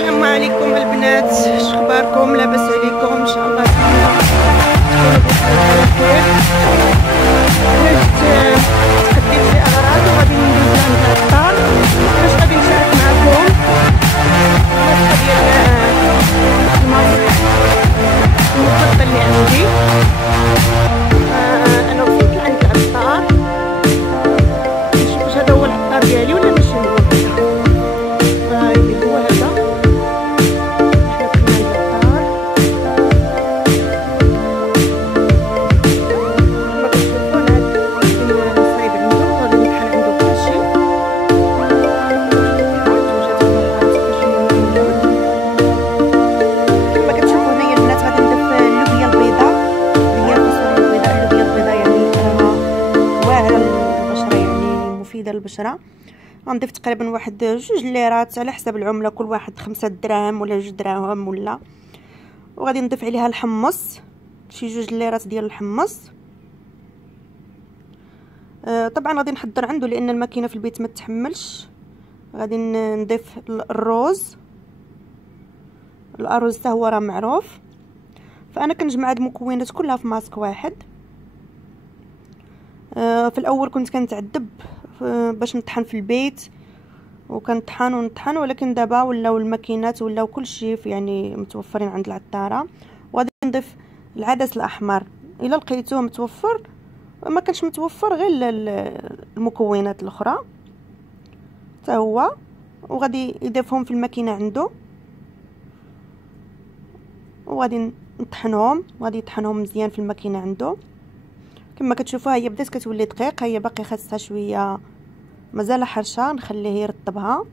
السلام عليكم البنات، شخباركم؟ لاباس عليكم؟ ان شاء الله تكونوا على خير. انا تقديت في اغراض وغادي ندوز عند الدار باش غادي نشارك معكم الوصفه ديال الماء المفضل اللي عندي. انا وصلت لعند العطار، نشوف واش هذا هو العطار ديالي ولا ماشي هو. اللي هو هذا البشرة. غنضيف تقريبا واحد 2 ليرات على حسب العمله، كل واحد 5 دراهم ولا 2 دراهم ولا. وغادي نضيف عليها الحمص، شي 2 ليرات ديال الحمص. طبعا غادي نحضر عنده لان الماكينه في البيت ما تحملش. غادي نضيف الرز حتى هو راه معروف، فانا كنجمع هاد المكونات كلها في ماسك واحد. في الاول كنت كنتعذب باش نطحن في البيت، وكنطحن ونطحن، ولكن دابا ولاو الماكينات ولاو كلشي يعني متوفرين عند العطاره. وغادي نضيف العدس الاحمر الا لقيتوه متوفر، ما كانش متوفر غير المكونات الاخرى حتى هو. وغادي يضيفهم في الماكينه عنده، وغادي نطحنهم، وغادي يطحنهم مزيان في الماكينه عنده. كما كتشوفوها هي بدات كتولي دقيق، هي باقي خاصها شويه مازال حرشه، نخليه يرطبها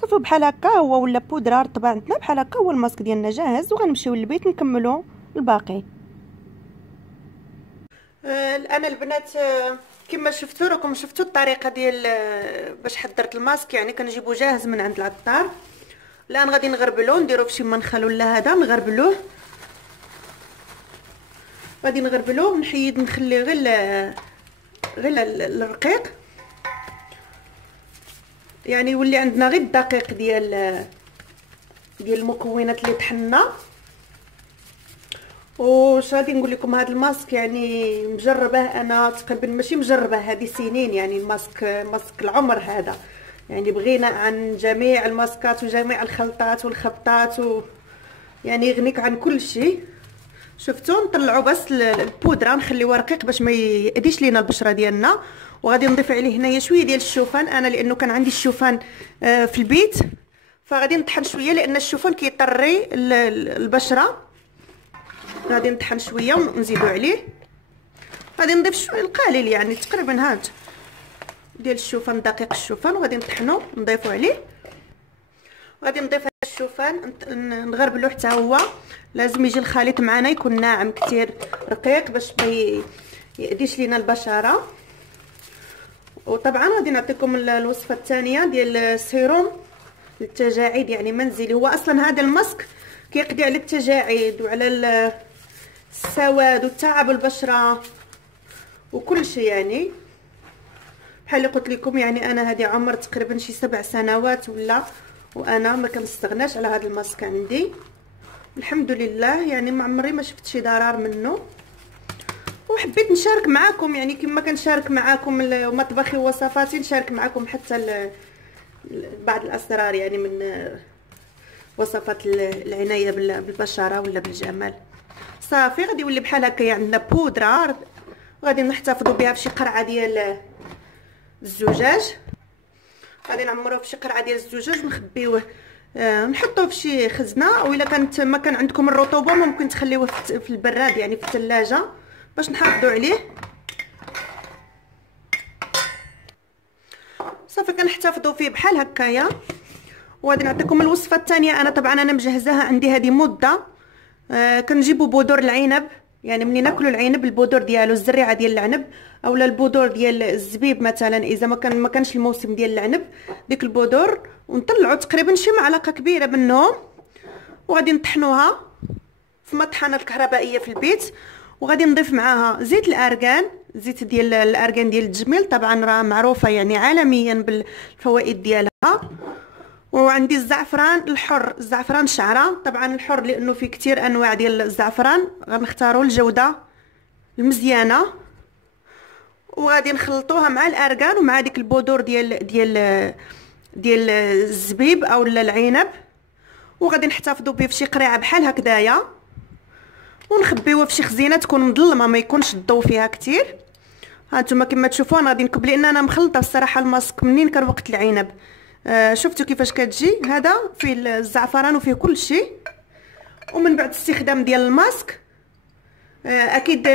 صافي. بحال هكا هو ولا بودره رطبه عندنا، بحال هكا هو الماسك ديالنا جاهز، وغنمشيو للبيت نكملوا الباقي. الان البنات كما شفتوا، راكم شفتوا الطريقه ديال باش حضرت الماسك، يعني كنجيبو جاهز من عند العطار. الان غادي نغربلوه، نديرو فشي منخل ولا هذا، نغربلوه. غادي نغربلوه ونحيد، نخليه غير الرقيق، يعني يولي عندنا غير الدقيق ديال المكونات اللي طحنا. واش غادي نقول لكم، هذا الماسك يعني مجربه انا تقريبا، ماشي مجربه، هذه سنين يعني. ماسك العمر هذا، يعني بغينا عن جميع الماسكات وجميع الخلطات والخبطات يعني يغنيك عن كل شيء. شفتوا؟ نطلعوا بس البودره، نخليوها رقيق باش ما يأذيش لينا البشره ديالنا. وغادي نضيف عليه هنايا شويه ديال الشوفان، انا لانه كان عندي الشوفان في البيت، فغادي نطحن شويه لان الشوفان كيطري البشره. غادي نطحن شويه ونزيدو عليه. غادي نضيف شويه القليل، يعني تقريبا هاد ديال الشوفان، دقيق الشوفان، وغادي نطحنو نضيفو عليه. غادي نضيف الشوفان نغربلو حتى هو. لازم يجي الخليط معنا يكون ناعم كتير رقيق باش ما يأذيش لينا البشره. وطبعا غادي نعطيكم الوصفه الثانيه ديال السيروم للتجاعيد، يعني منزلي. هو اصلا هذا الماسك كيقضي على التجاعيد وعلى السواد وتعب البشره وكل شيء. يعني بحال اللي قلت لكم، يعني انا هذه عمر تقريبا شي 7 سنوات ولا، وانا ما كنستغناش على هذا الماسك عندي الحمد لله. يعني ما عمري ما شفت شي ضرر منه، وحبيت نشارك معكم، يعني كما كنشارك معكم مطبخي ووصفاتي، نشارك معكم حتى بعض الاسرار يعني من وصفات العنايه بالبشره ولا بالجمال. صافي غادي يولي بحال هكا عندنا بودره، غادي نحتفظوا بها في شي قرعه ديال الزجاج. غادي نعمروه في شي قرعه ديال الزجاج ونخبيوه، نحطوه في شي خزنه، او الا كانت ما كان عندكم الرطوبه ممكن تخليوه في البراد، يعني في الثلاجه باش نحافظوا عليه. صافي كنحتفظوا فيه بحال هكايا. وغادي نعطيكم الوصفه الثانيه. انا طبعا انا مجهزاها عندي هذه مده. كنجيبوا بذور العنب، يعني ملي ناكلوا العنب البذور ديالو، الزريعه ديال العنب، اولا البذور ديال الزبيب مثلا، اذا ما كانش الموسم ديال العنب، ديك البذور، ونطلعوا تقريبا شي معلقه كبيره منهم، وغادي نطحنوها في مطحنه الكهربائيه في البيت. وغادي نضيف معاها زيت الارغان، زيت ديال الارغان ديال التجميل، طبعا راه معروفه يعني عالميا بالفوائد ديالها. وعندي الزعفران الحر، الزعفران الشعره. طبعا الحر لانه فيه كتير انواع ديال الزعفران، غنختاروا الجوده المزيانه، وغادي نخلطوها مع الارغان ومع ديك البذور ديال الزبيب او العنب، وغادي نحتفظوا به فشي قريعه بحال هكذايا، ونخبيوها فشي خزينه تكون مظلمه ما يكونش الضو فيها كتير. هانتوما كما تشوفوا انا غادي نكب، لان انا مخلطه الصراحه الماسك منين كان وقت العنب. شفتوا كيفاش كتجي؟ هذا فيه الزعفران وفيه كل شيء. ومن بعد استخدام ديال الماسك اكيد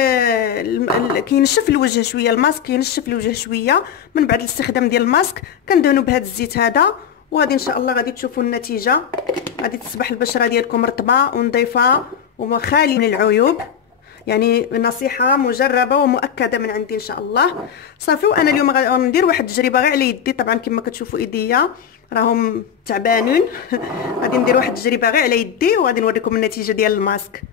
كينشف الوجه شويه، الماسك كينشف الوجه شويه. من بعد الاستخدام ديال الماسك كندهنوا بهذا الزيت هذا، وغادي ان شاء الله غادي تشوفوا النتيجه. غادي تصبح البشره ديالكم رطبه ونظيفه وخالي من العيوب، يعني نصيحه مجربه ومؤكده من عندي ان شاء الله. صافي، وانا اليوم غندير واحد التجربه غير على يدي. طبعا كما كتشوفوا ايديا راهم تعبانين غادي ندير واحد التجربه غير على يدي، وغادي نوريكم النتيجه ديال الماسك.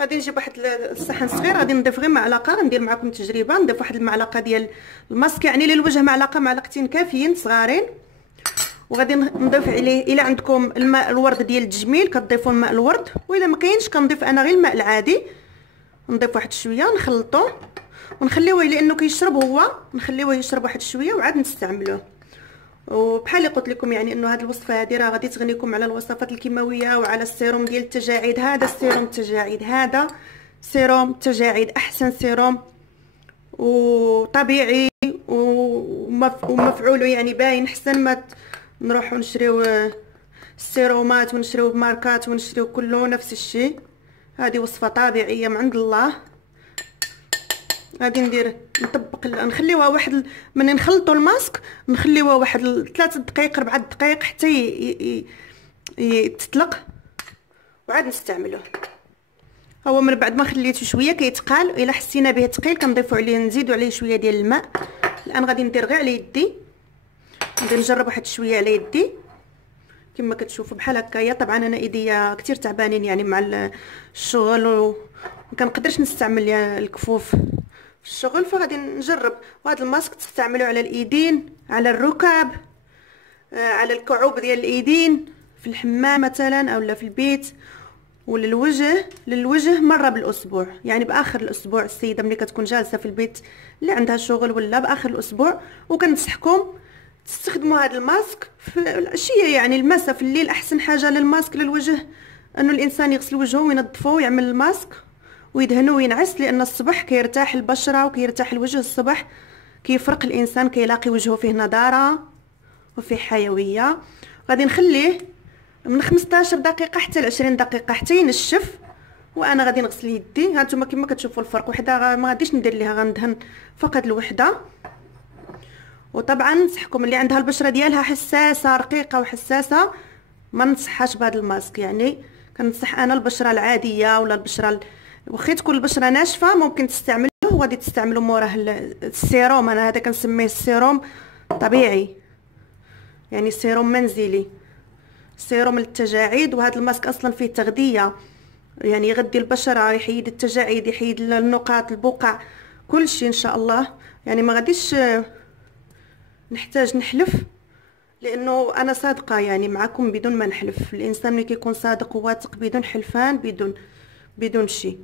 غادي نجيب واحد الصحن صغير، غادي نضيف غير معلقه، غندير معكم التجربه. نضيف واحد المعلقه ديال الماسك، يعني للوجه معلقه معلقتين كافيين صغارين. وغادي نضيف عليه الى عندكم الماء الورد ديال التجميل كتضيفوا الماء الورد، واذا ما كاينش كنضيف انا غير الماء العادي. نضيف واحد شويه نخلطوه ونخليوه لانه كيشرب هو، نخليوه يشرب واحد شويه وعاد نستعملوه. وبحال اللي قلت لكم يعني انه هذه الوصفه هذه راه غادي تغنيكم على الوصفات الكيماويه وعلى السيروم ديال التجاعيد. هذا السيروم التجاعيد، هذا سيروم التجاعيد، احسن سيروم وطبيعي ومفعوله يعني باين. احسن ما نروحوا نشريو السيرومات ونشريو بماركات ونشريو كله نفس الشيء. هذه وصفه طبيعيه من عند الله. غادي نطبق نخليوها واحد من نخلطوا الماسك، نخليوها واحد 3 دقائق 4 دقائق حتى يتطلق وعاد نستعملوه. هو من بعد ما خليته شويه كيتقال، الا حسينا به ثقيل كنضيفوا عليه، نزيدوا عليه شويه ديال الماء. الان غادي ندير غير على يدي، غادي نجرب واحد شويه على يدي كما كتشوفوا بحال هكايا. طبعا انا ايديا كتير تعبانين يعني مع الشغل وما كنقدرش نستعمل الكفوف في الشغل، فغادي نجرب. وهذا الماسك تستعملوا على الايدين، على الركب، على الكعوب ديال الايدين في الحمام مثلا او لا في البيت. للوجه مره بالاسبوع، يعني باخر الاسبوع السيده ملي كتكون جالسه في البيت اللي عندها شغل ولا باخر الاسبوع. وكنصحكم تستخدموا هذا الماسك في العشيه، يعني المساء في الليل. احسن حاجه للماسك للوجه انه الانسان يغسل وجهه وينظفه ويعمل الماسك ويدهنه وينعس، لان الصبح كيرتاح البشره وكيرتاح الوجه. الصبح كيفرق الانسان، كيلاقي وجهه فيه نضاره وفيه حيويه. غادي نخليه من 15 دقيقه حتى ل 20 دقيقه حتى ينشف. وانا غادي نغسل يدي. هانتوما كما كتشوفوا الفرق، وحده ما غاديش ندير ليها، غندهن فقط الوحده. وطبعا نصحكم اللي عندها البشره ديالها حساسه رقيقه وحساسه ما ننصحهاش بهذا الماسك. يعني كنصح انا البشره العاديه ولا البشره واخا تكون البشره ناشفه ممكن تستعملوه، وغادي تستعملوا موراه السيروم. انا هذا كنسميه السيروم طبيعي، يعني سيروم منزلي، سيروم للتجاعيد. وهذا الماسك اصلا فيه تغذيه، يعني يغذي البشره، يحيد التجاعيد، يحيد النقاط البقع، كل شيء ان شاء الله. يعني ما غاديش نحتاج نحلف، لانه انا صادقه يعني معكم بدون ما نحلف. الانسان ملي كيكون صادق وواثق بدون حلفان بدون شيء.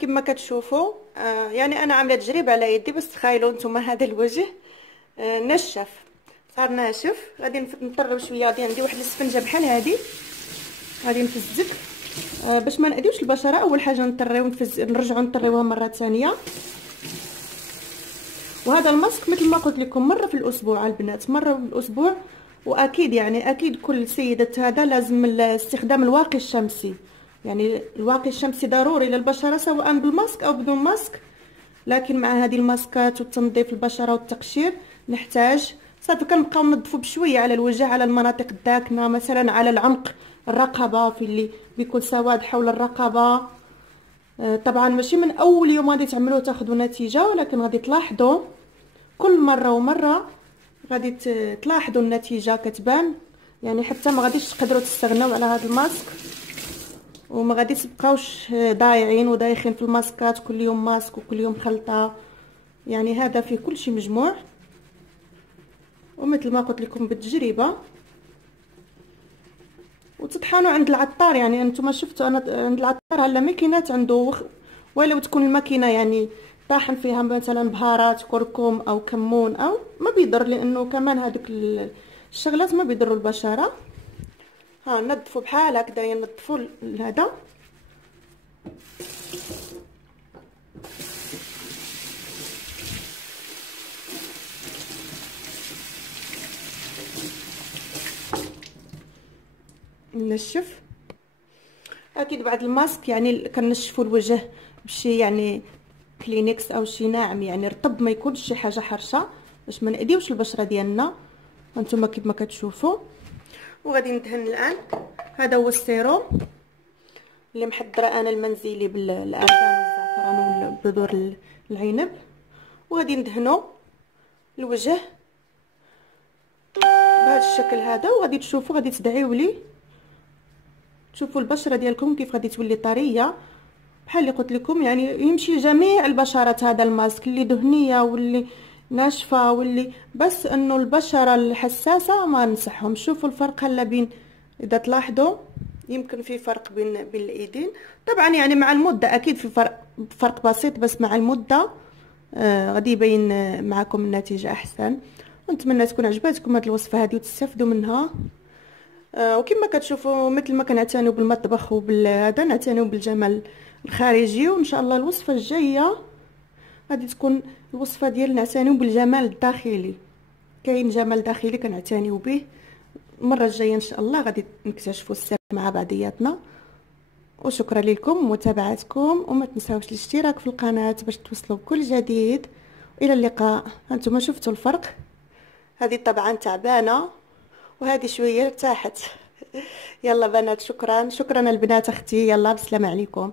كما كتشوفوا يعني انا عامله تجربه على يدي، بس تخيلوا نتوما هذا الوجه نشف، صار ناشف. غادي نطرب شويه، غادي عندي واحد الاسفنجه بحال هذه، غادي نفزك باش ما نأذيوش البشره. اول حاجه نطريو نرجعوا نطريوها مره ثانيه. وهذا الماسك مثل ما قلت لكم مره في الاسبوع البنات، مره في الاسبوع. واكيد يعني اكيد كل سيده هذا لازم استخدام الواقي الشمسي، يعني الواقي الشمسي ضروري للبشره سواء بالماسك او بدون ماسك. لكن مع هذه الماسكات وتنظيف البشره والتقشير نحتاج صافي كنبقاو ننظفوا بشويه على الوجه، على المناطق الداكنه مثلا، على العنق، الرقبه في اللي بيكون سواد حول الرقبه. طبعا ماشي من اول يوم غادي تعملوه تاخذوا نتيجه، ولكن غادي تلاحظوا كل مره ومره غادي تلاحظوا النتيجه كتبان. يعني حتى ما غاديش تقدروا تستغنوا على هذا الماسك، وما غادي تبقاوش ضايعين ودايخين في الماسكات، كل يوم ماسك وكل يوم خلطه. يعني هذا فيه كل شيء مجموع. ومثل ما قلت لكم بالتجربه. وتطحنوا عند العطار، يعني انتم شفتوا انا عند العطار هلا ماكينات عنده ولو تكون الماكينه يعني طاحن فيها مثلا بهارات كركم او كمون او ما بيضر، لانه كمان هذوك الشغلات ما بيضروا البشره. ها نظفوا بحال هكذا، ينظفوا هذا. نشف اكيد بعد الماسك، يعني كنشفوا الوجه بشي يعني كلينكس او شي ناعم يعني رطب، ما يكونش شي حاجه حرشه باش ما نأذيوش البشره ديالنا. هانتوما كيف ما كتشوفوا. وغادي ندهن الان. هذا هو السيروم اللي محضره انا المنزلي بالاركان والزعفران وبذور العنب. وغادي ندهنو الوجه بهذا الشكل هذا. وغادي تشوفوا، غادي تدعيو لي تشوفوا البشره ديالكم كيف غادي تولي طريه بحال اللي قلت لكم. يعني يمشي لجميع البشرات هذا الماسك، اللي دهنيه واللي ناشفه واللي بس انه البشره الحساسه ما ننصحهم. شوفوا الفرق هلا بين، اذا تلاحظوا يمكن في فرق بين الايدين. طبعا يعني مع المده اكيد في فرق بسيط، بس مع المده غادي يبين معكم النتيجه احسن. ونتمنى تكون عجبتكم هذه الوصفه هذه وتستافدوا منها. وكما كتشوفوا مثل ما كنعتنيو بالمطبخ وبالهذا نعتنيو بالجمال الخارجي. وان شاء الله الوصفه الجايه غادي تكون الوصفه ديال نعتنيو بالجمال الداخلي. كاين جمال داخلي كنعتنيو به. المره الجايه ان شاء الله غادي نكتشفوا السر مع بعضياتنا. وشكرا لكم ومتابعتكم، وما تنساوش الاشتراك في القناه باش توصلوا بكل جديد. والى اللقاء. هانتوما شفتوا الفرق، هذه طبعا تعبانه وهذه شويه ارتاحت. يلا بنات، شكرا البنات اختي، يلا بسلامه عليكم.